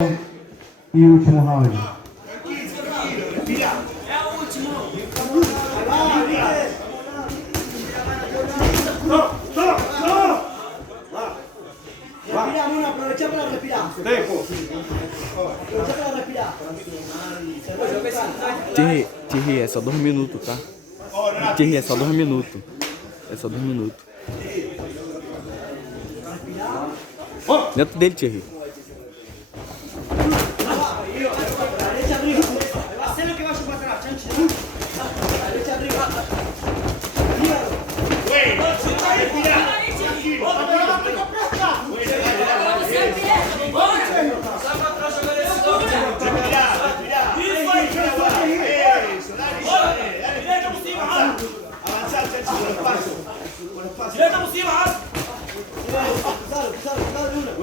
E último round. É o último. Respira, Mona, aprovecha para respirar. Tempo. Aprovecha para respirar. Thierry, é só 2 minutos, tá? Thierry, é só 2 minutos. É só 2 minutos. Dentro dele, Thierry. Derecha arriba. Hacé lo que vaya para atrás, chanchi. Derecha arriba.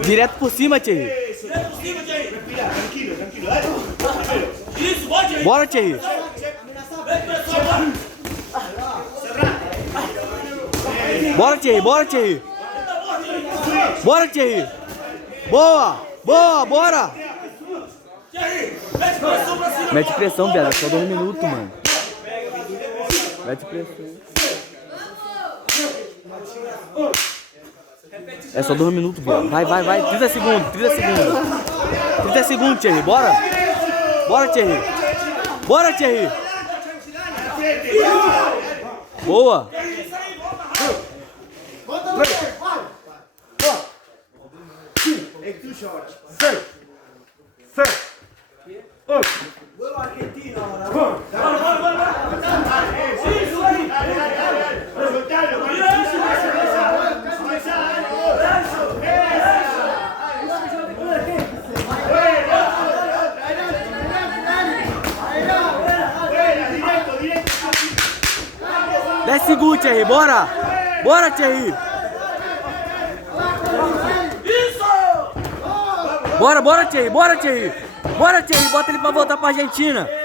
Direto por cima, Thierry. Respira, tranquilo, tranquilo. Dale. Isso, pode aí. Bora, Thierry. Bora, Thierry. Bora, Thierry. Bora, Thierry. Boa. Boa, bora. Mete pressão pra cima. Mete pressão, Bela. É só 2 minutos, mano. Mete pressão. É só 2 minutos, Bela. Vai, vai, vai. 30 segundos, 30 segundos. 30 segundos, Thierry. Bora. Bora, Thierry. Bora, Thierry. Boa. Huevo argentino ahora. Directo. 10 segundos, Thierry. Bora. Bora, Thierry. Bora, bora, Thierry. Bora, Thierry. Bora, Thierry. Bota ele pra voltar pra Argentina.